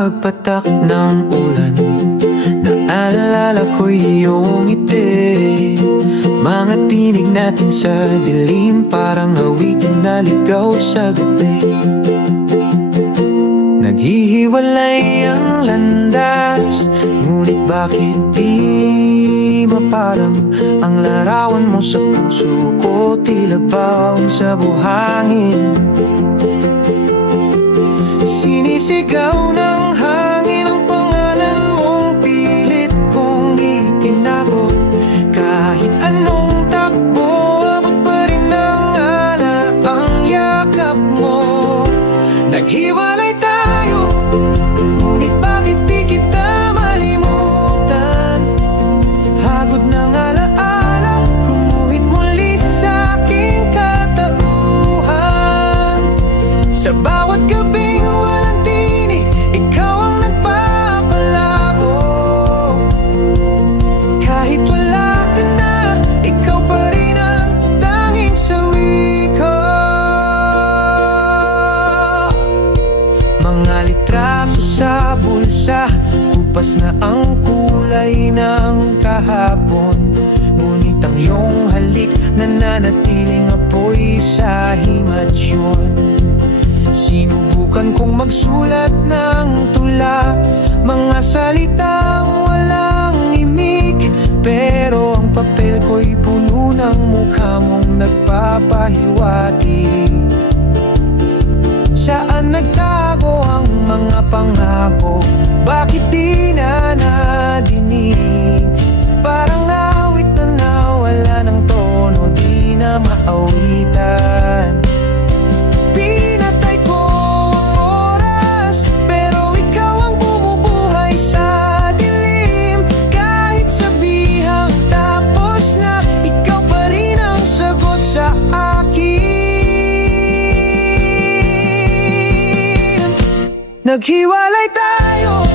pagpatak ng ulan, naalala ko'y iyong ngiti. Mga tinig natin sa dilim, parang awitin na ligaw sa gabi. Naghihiwalay ang landas, ngunit bakit di maparam ang larawan mo sa puso ko, tila bawang sa buhangin. Sinisigaw ng hangin ang pangalan mong pilit kong itinago. Kahit anong takbo, abot pa rin ng ala ang yakap mo. Naghiwalay tayo, ngunit bakit di kita malimutan? Hagod ng alaala, kumuhit muli sa aking katauhan. Sa bawat gabing walang tinig, ikaw ang nagpapalabo. Kahit wala ka na, ikaw pa rin ang tanging sawi ko. Mga litrato sa bulsa, kupas na ang kulay ng kahapon. Ngunit ang iyong halik, nananatiling apoy sa himatsyon. Sinubukan kong magsulat ng tula, mga salitang walang imik, pero ang papel ko'y puno ng mukha mong nagpapahiwatig. Saan nagtago ang mga pangako? Bakit di na nadinig? Parang awit na nawala ng tono, di na maawitan. Pinatay ko ang oras, pero ikaw ang bumubuhay sa dilim. Kahit sabihang tapos na, ikaw pa rin ang sagot sa akin. Naghiwalay tayo,